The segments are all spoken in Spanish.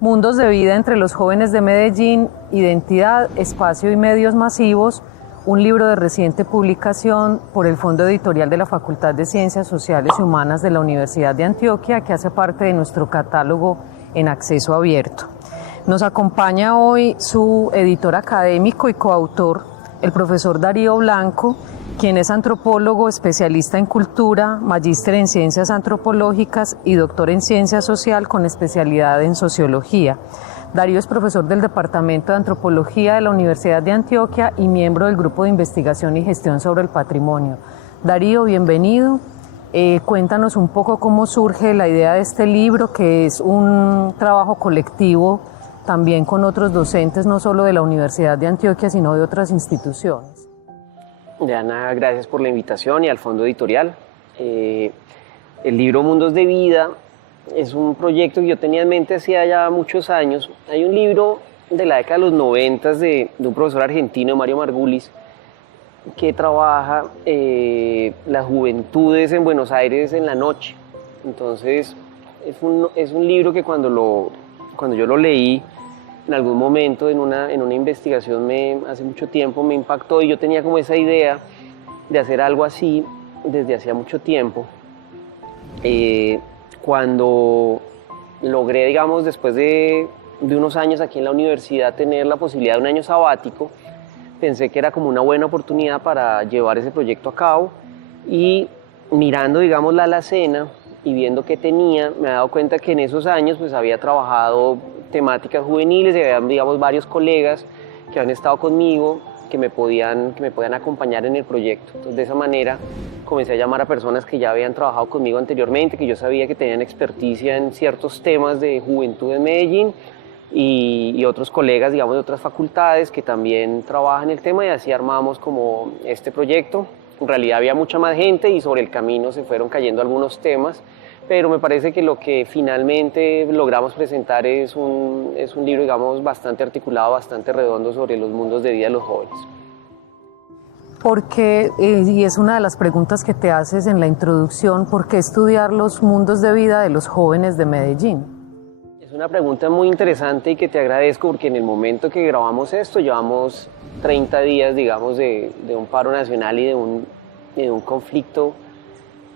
Mundos de vida entre los jóvenes de Medellín, identidad, espacio y medios masivos, un libro de reciente publicación por el Fondo Editorial de la Facultad de Ciencias Sociales y Humanas de la Universidad de Antioquia, que hace parte de nuestro catálogo en acceso abierto. Nos acompaña hoy su editor académico y coautor, el profesor Darío Blanco, quien es antropólogo, especialista en cultura, magíster en ciencias antropológicas y doctor en ciencia social con especialidad en sociología. Darío es profesor del Departamento de Antropología de la Universidad de Antioquia y miembro del Grupo de Investigación y Gestión sobre el Patrimonio. Darío, bienvenido. Cuéntanos un poco cómo surge la idea de este libro, que es un trabajo colectivo también con otros docentes, no solo de la Universidad de Antioquia, sino de otras instituciones. Diana, gracias por la invitación y al Fondo Editorial. El libro Mundos de Vida es un proyecto que yo tenía en mente hacía ya muchos años. Hay un libro de la década de los 90 de un profesor argentino, Mario Margulis, que trabaja las juventudes en Buenos Aires en la noche. Entonces, es un libro que cuando yo lo leí, en algún momento en una investigación hace mucho tiempo me impactó, y yo tenía como esa idea de hacer algo así desde hacía mucho tiempo. Cuando logré, digamos, después de unos años aquí en la universidad, tener la posibilidad de un año sabático, pensé que era como una buena oportunidad para llevar ese proyecto a cabo, y mirando, digamos, la alacena y viendo qué tenía, me he dado cuenta que en esos años pues había trabajado temáticas juveniles y había, digamos, varios colegas que han estado conmigo que me podían acompañar en el proyecto. Entonces, de esa manera comencé a llamar a personas que ya habían trabajado conmigo anteriormente, que yo sabía que tenían experticia en ciertos temas de juventud en Medellín, y otros colegas, digamos, de otras facultades que también trabajan el tema, y así armamos como este proyecto. En realidad había mucha más gente y sobre el camino se fueron cayendo algunos temas, pero me parece que lo que finalmente logramos presentar es un libro, digamos, bastante articulado, bastante redondo sobre los mundos de vida de los jóvenes. Porque, y es una de las preguntas que te haces en la introducción, ¿por qué estudiar los mundos de vida de los jóvenes de Medellín? Es una pregunta muy interesante y que te agradezco, porque en el momento que grabamos esto llevamos 30 días, digamos, de un paro nacional y de un conflicto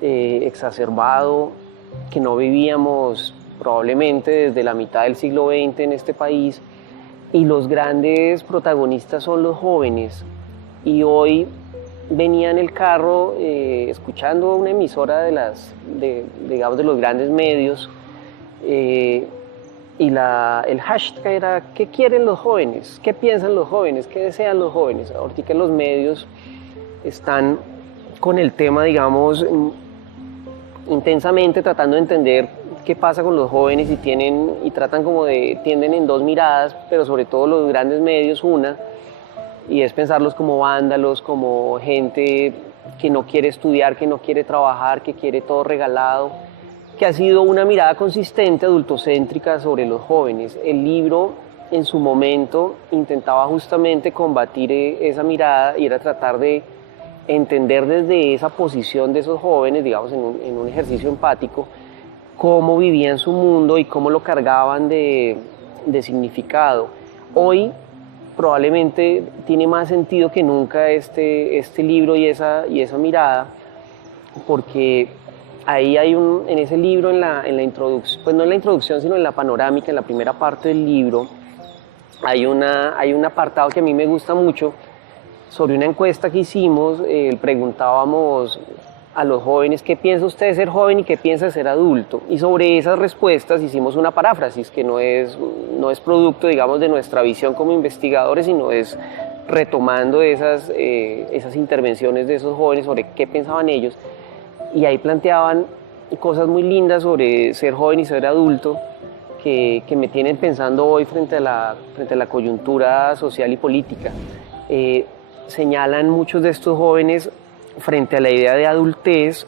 exacerbado que no vivíamos probablemente desde la mitad del siglo XX en este país, y los grandes protagonistas son los jóvenes. Y hoy venía en el carro escuchando una emisora digamos, de los grandes medios, y el hashtag era ¿qué quieren los jóvenes? ¿Qué piensan los jóvenes? ¿Qué desean los jóvenes? Ahorita los medios están con el tema, digamos, intensamente tratando de entender qué pasa con los jóvenes, y tratan como tienden en dos miradas, pero sobre todo los grandes medios una, y es pensarlos como vándalos, como gente que no quiere estudiar, que no quiere trabajar, que quiere todo regalado, que ha sido una mirada consistente, adultocéntrica sobre los jóvenes. El libro en su momento intentaba justamente combatir esa mirada, y era tratar de entender desde esa posición de esos jóvenes, digamos, en un ejercicio empático, cómo vivían su mundo y cómo lo cargaban de significado. Hoy probablemente tiene más sentido que nunca este libro y esa mirada, porque ahí hay en ese libro, en la introducción, pues no en la introducción, sino en la panorámica, en la primera parte del libro, hay un apartado que a mí me gusta mucho, sobre una encuesta que hicimos. Preguntábamos a los jóvenes qué piensa usted de ser joven y qué piensa de ser adulto, y sobre esas respuestas hicimos una paráfrasis que no es producto, digamos, de nuestra visión como investigadores, sino es retomando esas intervenciones de esos jóvenes sobre qué pensaban ellos, y ahí planteaban cosas muy lindas sobre ser joven y ser adulto que me tienen pensando hoy frente a la coyuntura social y política. Señalan muchos de estos jóvenes frente a la idea de adultez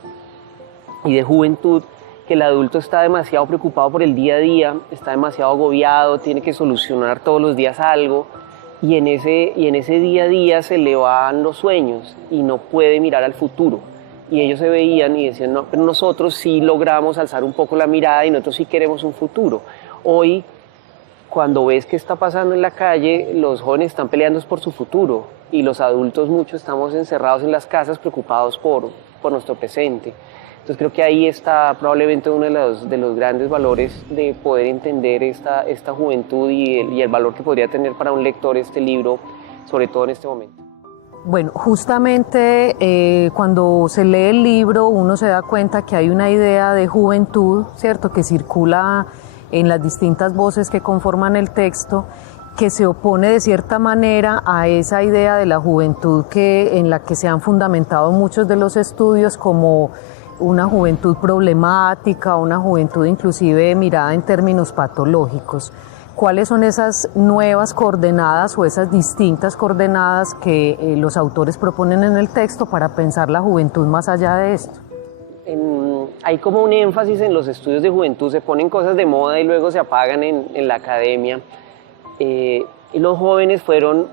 y de juventud, que el adulto está demasiado preocupado por el día a día, está demasiado agobiado, tiene que solucionar todos los días algo, y en ese día a día se le van los sueños y no puede mirar al futuro. Y ellos se veían y decían, no, pero nosotros sí logramos alzar un poco la mirada y nosotros sí queremos un futuro. Hoy cuando ves qué está pasando en la calle, los jóvenes están peleando por su futuro y los adultos muchos estamos encerrados en las casas preocupados por nuestro presente. Entonces creo que ahí está probablemente uno de los grandes valores de poder entender esta juventud y el valor que podría tener para un lector este libro, sobre todo en este momento. Bueno, justamente cuando se lee el libro uno se da cuenta que hay una idea de juventud, ¿cierto?, que circula en las distintas voces que conforman el texto, que se opone de cierta manera a esa idea de la juventud en la que se han fundamentado muchos de los estudios como una juventud problemática, una juventud inclusive mirada en términos patológicos. ¿Cuáles son esas nuevas coordenadas o esas distintas coordenadas que los autores proponen en el texto para pensar la juventud más allá de esto? Hay como un énfasis en los estudios de juventud, se ponen cosas de moda y luego se apagan en la academia. Y los jóvenes fueron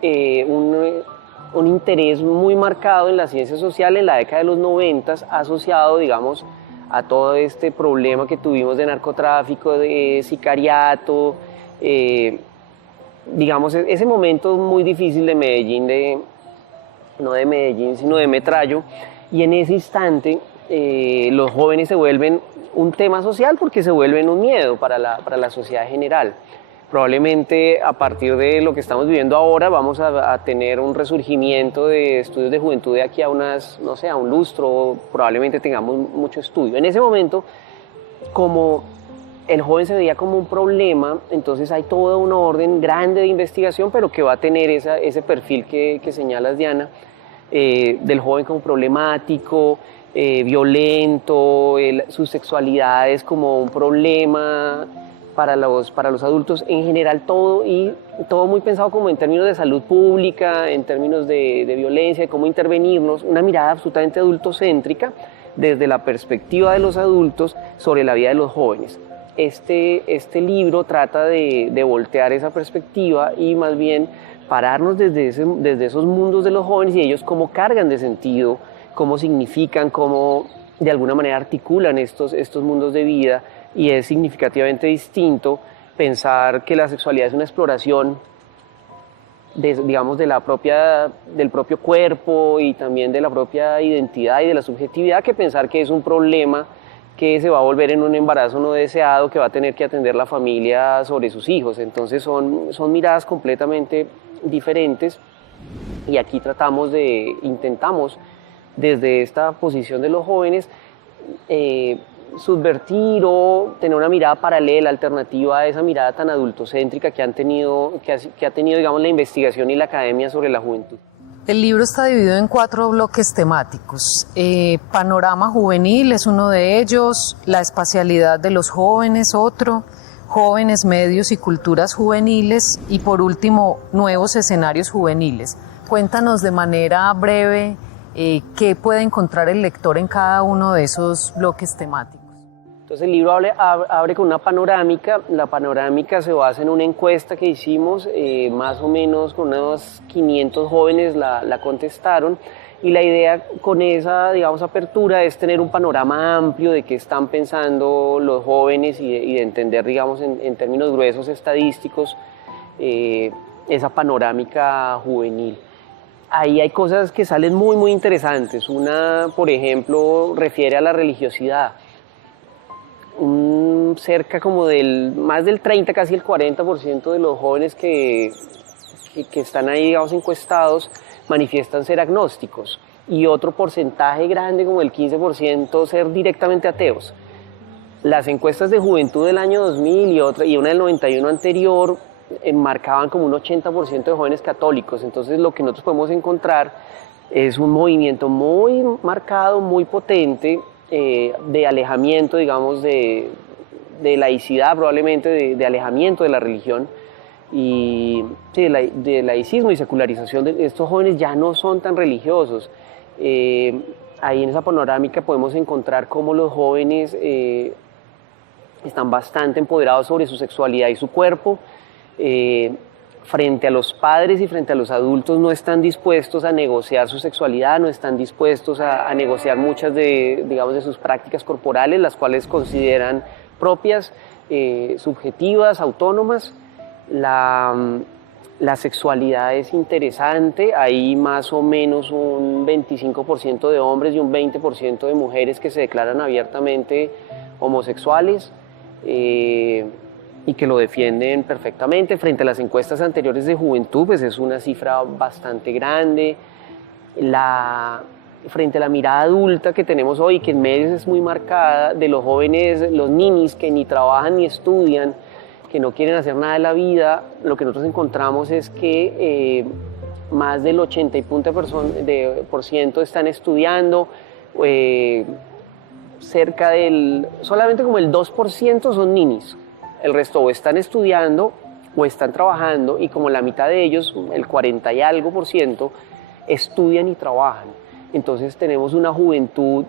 un interés muy marcado en las ciencias sociales en la década de los 90, asociado, digamos, a todo este problema que tuvimos de narcotráfico, de sicariato, digamos, ese momento muy difícil de Medellín, no de Medellín, sino de Metrallo, y en ese instante los jóvenes se vuelven un tema social porque se vuelven un miedo para la sociedad general. Probablemente a partir de lo que estamos viviendo ahora vamos a tener un resurgimiento de estudios de juventud de aquí a a un lustro, probablemente tengamos mucho estudio. En ese momento, como el joven se veía como un problema, entonces hay toda una orden grande de investigación, pero que va a tener ese perfil que señalas, Diana, del joven como problemático, violento, su sexualidad es como un problema para los adultos, en general todo muy pensado como en términos de salud pública, en términos de violencia, de cómo intervenirnos, una mirada absolutamente adultocéntrica desde la perspectiva de los adultos sobre la vida de los jóvenes. Este libro trata de voltear esa perspectiva y más bien pararnos desde esos mundos de los jóvenes y ellos cómo cargan de sentido, cómo significan, cómo de alguna manera articulan estos mundos de vida. Y es significativamente distinto pensar que la sexualidad es una exploración digamos, del propio cuerpo y también de la propia identidad y de la subjetividad, que pensar que es un problema que se va a volver en un embarazo no deseado que va a tener que atender la familia sobre sus hijos. Entonces son miradas completamente diferentes y aquí intentamos desde esta posición de los jóvenes subvertir o tener una mirada paralela, alternativa a esa mirada tan adultocéntrica que ha tenido, digamos, la investigación y la academia sobre la juventud. El libro está dividido en 4 bloques temáticos. Panorama juvenil es uno de ellos, la espacialidad de los jóvenes otro, jóvenes, medios y culturas juveniles y por último, nuevos escenarios juveniles. Cuéntanos de manera breve qué puede encontrar el lector en cada uno de esos bloques temáticos. Entonces el libro abre con una panorámica. La panorámica se basa en una encuesta que hicimos, más o menos con unos 500 jóvenes la contestaron, y la idea con esa, digamos, apertura es tener un panorama amplio de qué están pensando los jóvenes y de entender, digamos, en términos gruesos estadísticos, esa panorámica juvenil. Ahí hay cosas que salen muy, muy interesantes. Una, por ejemplo, refiere a la religiosidad. Cerca como más del 30, casi el 40% de los jóvenes que están ahí, digamos, encuestados, manifiestan ser agnósticos. Y otro porcentaje grande, como el 15%, ser directamente ateos. Las encuestas de juventud del año 2000 y una del 91 anterior marcaban como un 80% de jóvenes católicos. Entonces lo que nosotros podemos encontrar es un movimiento muy marcado, muy potente, de alejamiento, digamos, de laicidad, probablemente de alejamiento de la religión y de laicismo y secularización. Estos jóvenes ya no son tan religiosos. Ahí en esa panorámica podemos encontrar cómo los jóvenes están bastante empoderados sobre su sexualidad y su cuerpo. Frente a los padres y frente a los adultos no están dispuestos a negociar su sexualidad, no están dispuestos a negociar muchas de sus prácticas corporales, las cuales consideran propias subjetivas, autónomas. La sexualidad es interesante, hay más o menos un 25% de hombres y un 20% de mujeres que se declaran abiertamente homosexuales y que lo defienden perfectamente. Frente a las encuestas anteriores de juventud, pues es una cifra bastante grande. Frente a la mirada adulta que tenemos hoy, que en medios es muy marcada, de los jóvenes, los ninis que ni trabajan ni estudian, que no quieren hacer nada de la vida, lo que nosotros encontramos es que más del 80% están estudiando, solamente como el 2% son ninis, el resto o están estudiando o están trabajando, y como la mitad de ellos, el 40 y algo por ciento, estudian y trabajan. Entonces tenemos una juventud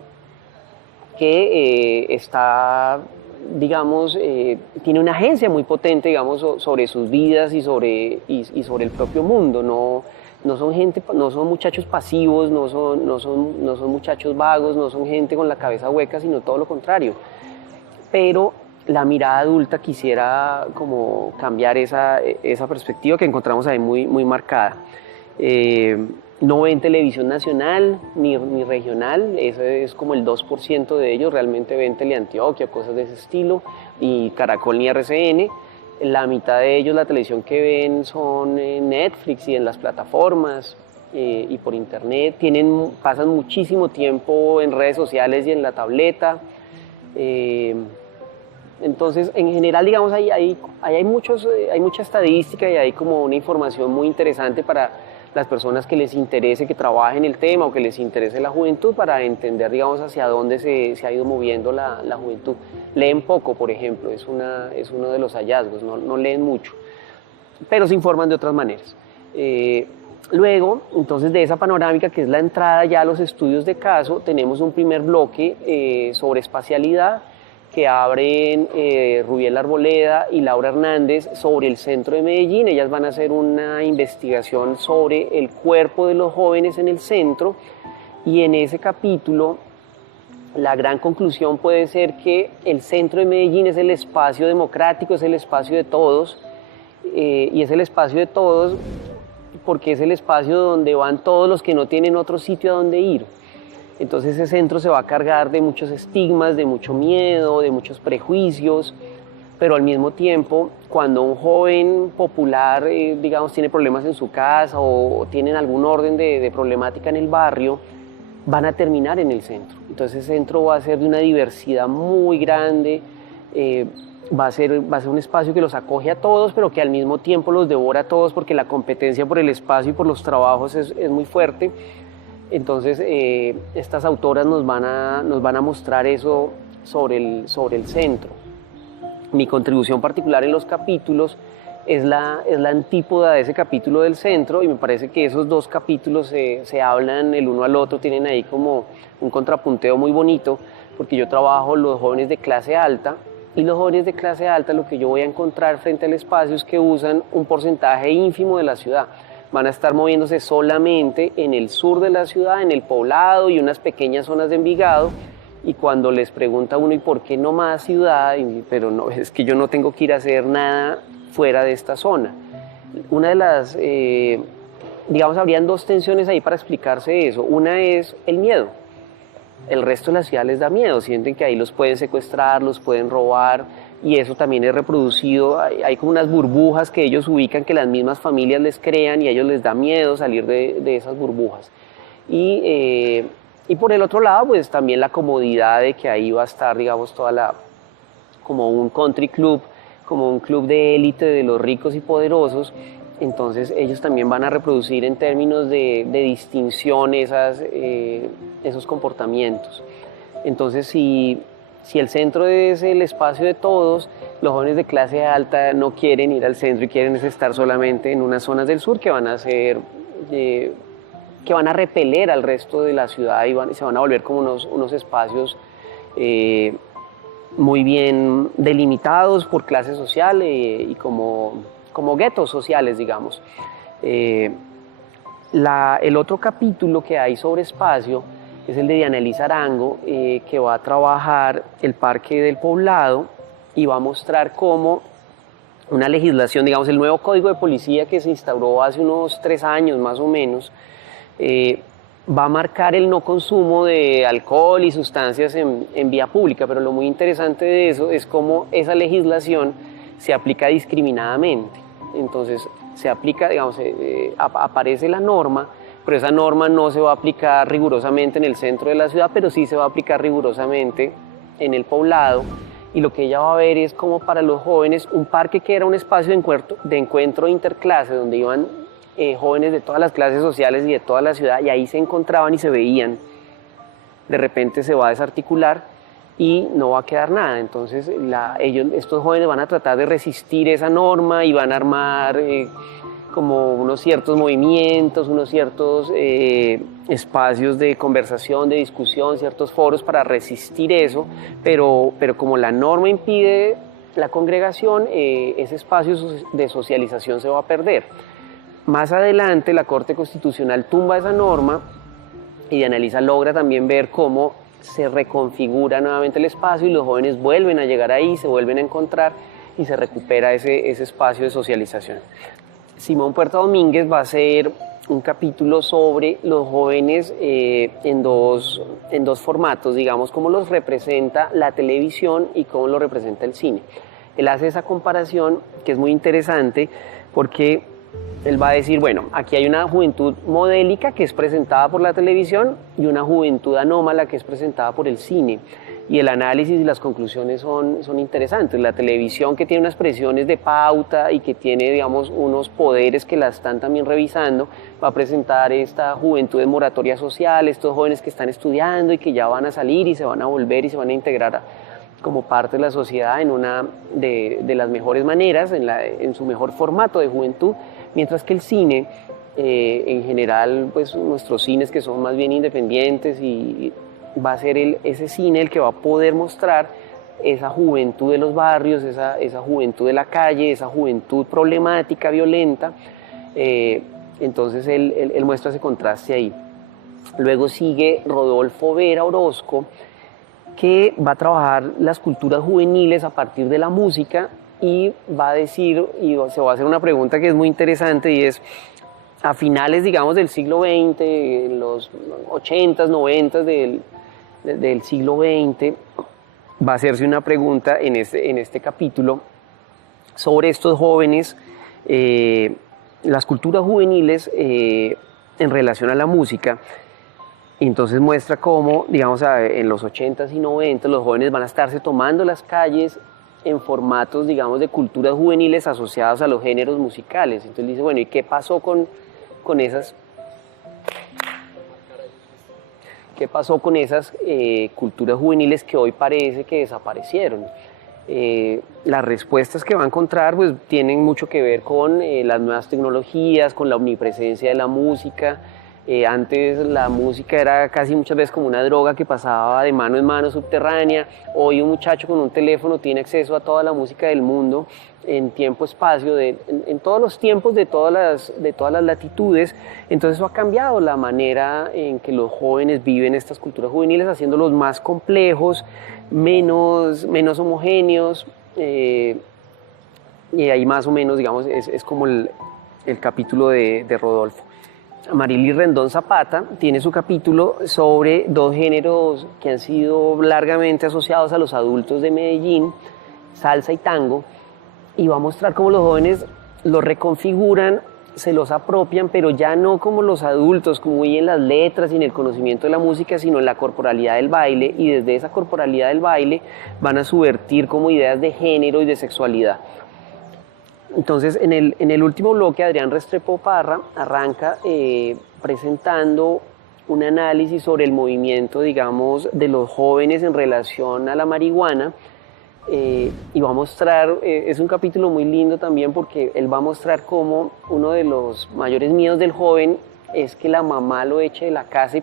que está, digamos, tiene una agencia muy potente, digamos, sobre sus vidas y sobre el propio mundo. No son muchachos pasivos, no son muchachos vagos, no son gente con la cabeza hueca, sino todo lo contrario. Pero la mirada adulta quisiera como cambiar esa perspectiva que encontramos ahí muy marcada. No ven televisión nacional ni regional, ese es como el 2% de ellos, realmente ven Teleantioquia, cosas de ese estilo, y Caracol ni RCN. La mitad de ellos, la televisión que ven son en Netflix y en las plataformas y por internet. Pasan muchísimo tiempo en redes sociales y en la tableta. Entonces, en general, digamos, hay mucha estadística y hay como una información muy interesante para las personas que les interese, que trabajen el tema o que les interese la juventud, para entender, digamos, hacia dónde se ha ido moviendo la juventud. Leen poco, por ejemplo, es uno de los hallazgos, no leen mucho, pero se informan de otras maneras. Luego, entonces, de esa panorámica que es la entrada ya a los estudios de caso, tenemos un primer bloque sobre espacialidad, que abren Rubiel Arboleda y Laura Hernández sobre el centro de Medellín. Ellas van a hacer una investigación sobre el cuerpo de los jóvenes en el centro, y en ese capítulo la gran conclusión puede ser que el centro de Medellín es el espacio democrático, es el espacio de todos, y es el espacio de todos porque es el espacio donde van todos los que no tienen otro sitio a donde ir. Entonces ese centro se va a cargar de muchos estigmas, de mucho miedo, de muchos prejuicios, pero al mismo tiempo, cuando un joven popular, digamos, tiene problemas en su casa o tienen algún orden de problemática en el barrio, van a terminar en el centro. Entonces ese centro va a ser de una diversidad muy grande, va a ser un espacio que los acoge a todos, pero que al mismo tiempo los devora a todos, porque la competencia por el espacio y por los trabajos es muy fuerte. Entonces, estas autoras nos van a mostrar eso sobre el centro. Mi contribución particular en los capítulos es la antípoda de ese capítulo del centro, y me parece que esos dos capítulos se hablan el uno al otro, tienen ahí como un contrapunteo muy bonito, porque yo trabajo los jóvenes de clase alta, y los jóvenes de clase alta, lo que yo voy a encontrar frente al espacio es que usan un porcentaje ínfimo de la ciudad. Van a estar moviéndose solamente en el sur de la ciudad, en el Poblado y unas pequeñas zonas de Envigado, y cuando les pregunta uno, ¿y por qué no más ciudad? Pero no, es que yo no tengo que ir a hacer nada fuera de esta zona. Una de las, digamos, habrían dos tensiones ahí para explicarse eso. Una es el miedo. El resto de la ciudad les da miedo, sienten que ahí los pueden secuestrar, los pueden robar, y eso también es reproducido. Hay como unas burbujas que ellos ubican, que las mismas familias les crean, y a ellos les da miedo salir de esas burbujas. Y por el otro lado, pues también la comodidad de que ahí va a estar, digamos, como un country club, como un club de élite de los ricos y poderosos. Entonces ellos también van a reproducir en términos de distinción esos comportamientos. Entonces, si el centro es el espacio de todos, los jóvenes de clase alta no quieren ir al centro y quieren estar solamente en unas zonas del sur que van a repeler al resto de la ciudad, y se van a volver como unos espacios muy bien delimitados por clase social y como guetos sociales, digamos. El otro capítulo que hay sobre espacio es el de Diana Elisa Arango, que va a trabajar el Parque del Poblado y va a mostrar cómo una legislación, digamos, el nuevo código de policía que se instauró hace unos 3 años más o menos, va a marcar el no consumo de alcohol y sustancias en vía pública, pero lo muy interesante de eso es cómo esa legislación se aplica discriminadamente. Entonces se aplica, digamos, aparece la norma, pero esa norma no se va a aplicar rigurosamente en el centro de la ciudad, pero sí se va a aplicar rigurosamente en el poblado. Y lo que ella va a ver es como para los jóvenes un parque que era un espacio de encuentro interclase, donde iban jóvenes de todas las clases sociales y de toda la ciudad, y ahí se encontraban y se veían. De repente se va a desarticular y no va a quedar nada. Entonces estos jóvenes van a tratar de resistir esa norma y van a armar como unos ciertos movimientos, unos ciertos espacios de conversación, de discusión, ciertos foros para resistir eso, pero como la norma impide la congregación, ese espacio de socialización se va a perder. Más adelante la Corte Constitucional tumba esa norma y Diana logra también ver cómo se reconfigura nuevamente el espacio y los jóvenes vuelven a llegar ahí, se vuelven a encontrar y se recupera ese espacio de socialización. Simón Puerta Domínguez va a hacer un capítulo sobre los jóvenes en dos formatos, digamos, cómo los representa la televisión y cómo los representa el cine. Él hace esa comparación que es muy interesante porque él va a decir, bueno, aquí hay una juventud modélica que es presentada por la televisión y una juventud anómala que es presentada por el cine. Y el análisis y las conclusiones son interesantes. La televisión, que tiene unas presiones de pauta y que tiene, digamos, unos poderes que la están también revisando, va a presentar esta juventud de moratoria social, estos jóvenes que están estudiando y que ya van a salir y se van a volver y se van a integrar como parte de la sociedad en una de las mejores maneras, en su mejor formato de juventud, mientras que el cine, en general, pues nuestros cines que son más bien independientes y va a ser ese cine el que va a poder mostrar esa juventud de los barrios, esa juventud de la calle, esa juventud problemática, violenta. Entonces él muestra ese contraste ahí. Luego sigue Rodolfo Vera Orozco, que va a trabajar las culturas juveniles a partir de la música y va a decir, y se va a hacer una pregunta que es muy interesante y es, a finales, digamos, del siglo XX, en los 80s, 90s del siglo XX, va a hacerse una pregunta en este capítulo sobre estos jóvenes, las culturas juveniles en relación a la música. Entonces muestra cómo, digamos, en los 80s y 90s los jóvenes van a estarse tomando las calles en formatos, digamos, de culturas juveniles asociados a los géneros musicales. Entonces dice, bueno, ¿y qué pasó con esas? ¿Qué pasó con esas culturas juveniles que hoy parece que desaparecieron? Las respuestas que va a encontrar pues tienen mucho que ver con las nuevas tecnologías, con la omnipresencia de la música. Antes la música era casi muchas veces como una droga que pasaba de mano en mano subterránea. Hoy un muchacho con un teléfono tiene acceso a toda la música del mundo en tiempo-espacio, en todos los tiempos, de todas las latitudes. Entonces eso ha cambiado la manera en que los jóvenes viven estas culturas juveniles, haciéndolos más complejos, menos homogéneos. Y ahí más o menos, digamos, es como el capítulo de Rodolfo. Marily Rendón Zapata tiene su capítulo sobre dos géneros que han sido largamente asociados a los adultos de Medellín, salsa y tango, y va a mostrar cómo los jóvenes los reconfiguran, se los apropian, pero ya no como los adultos, como muy en las letras y en el conocimiento de la música, sino en la corporalidad del baile, y desde esa corporalidad del baile van a subvertir como ideas de género y de sexualidad. Entonces, en el último bloque, Adrián Restrepo Parra arranca presentando un análisis sobre el movimiento, digamos, de los jóvenes en relación a la marihuana, y va a mostrar, es un capítulo muy lindo también porque él va a mostrar cómo uno de los mayores miedos del joven es que la mamá lo eche de la casa y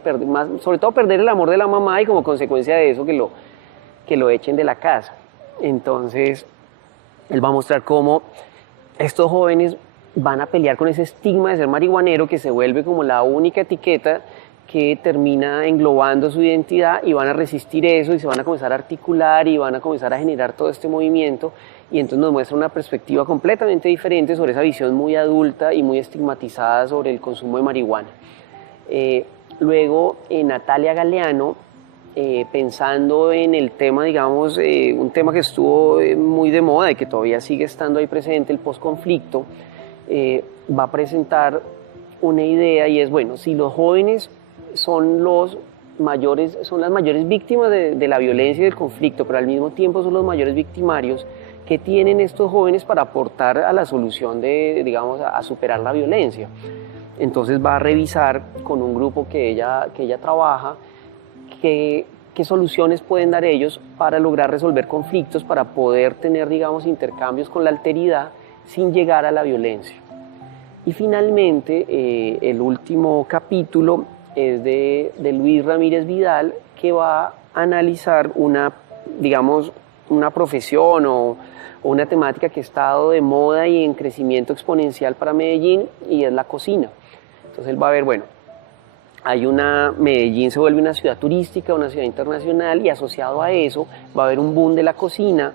sobre todo perder el amor de la mamá y como consecuencia de eso que lo echen de la casa. Entonces, él va a mostrar cómo estos jóvenes van a pelear con ese estigma de ser marihuanero que se vuelve como la única etiqueta que termina englobando su identidad y van a resistir eso y se van a comenzar a articular y van a comenzar a generar todo este movimiento, y entonces nos muestra una perspectiva completamente diferente sobre esa visión muy adulta y muy estigmatizada sobre el consumo de marihuana. Luego, Natalia Galeano, pensando en el tema, digamos, un tema que estuvo muy de moda y que todavía sigue estando ahí presente, el posconflicto, va a presentar una idea, y es, bueno, si los jóvenes son las mayores víctimas de la violencia y del conflicto, pero al mismo tiempo son los mayores victimarios, ¿qué tienen estos jóvenes para aportar a la solución digamos, a superar la violencia? Entonces va a revisar con un grupo que ella trabaja qué soluciones pueden dar ellos para lograr resolver conflictos, para poder tener, digamos, intercambios con la alteridad sin llegar a la violencia. Y finalmente, el último capítulo es de Luis Ramírez Vidal, que va a analizar una profesión o una temática que ha estado de moda y en crecimiento exponencial para Medellín, y es la cocina. Entonces él va a ver, bueno, Medellín se vuelve una ciudad turística, una ciudad internacional, y asociado a eso va a haber un boom de la cocina,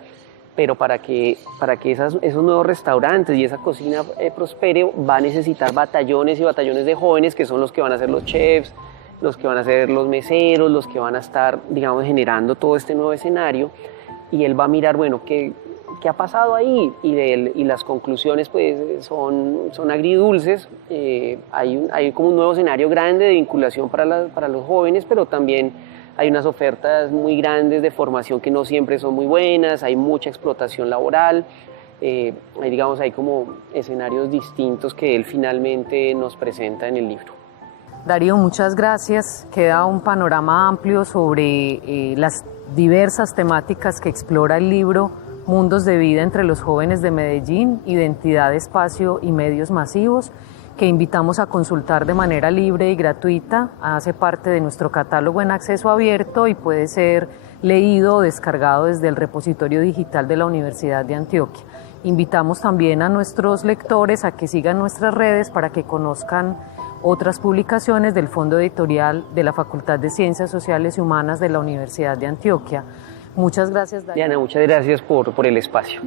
pero para que esos nuevos restaurantes y esa cocina prospere, va a necesitar batallones y batallones de jóvenes, que son los que van a ser los chefs, los que van a ser los meseros, los que van a estar, digamos, generando todo este nuevo escenario, y él va a mirar, bueno, ¿qué ha pasado ahí? Y las conclusiones, pues, son agridulces. Hay como un nuevo escenario grande de vinculación para los jóvenes, pero también hay unas ofertas muy grandes de formación que no siempre son muy buenas, hay mucha explotación laboral, hay como escenarios distintos que él finalmente nos presenta en el libro. Darío, muchas gracias. Queda un panorama amplio sobre las diversas temáticas que explora el libro Mundos de Vida entre los Jóvenes de Medellín, Identidad, Espacio y Medios Masivos, que invitamos a consultar de manera libre y gratuita. Hace parte de nuestro catálogo en acceso abierto y puede ser leído o descargado desde el repositorio digital de la Universidad de Antioquia. Invitamos también a nuestros lectores a que sigan nuestras redes para que conozcan otras publicaciones del Fondo Editorial de la Facultad de Ciencias Sociales y Humanas de la Universidad de Antioquia. Muchas gracias, Darío. Diana, muchas gracias por el espacio.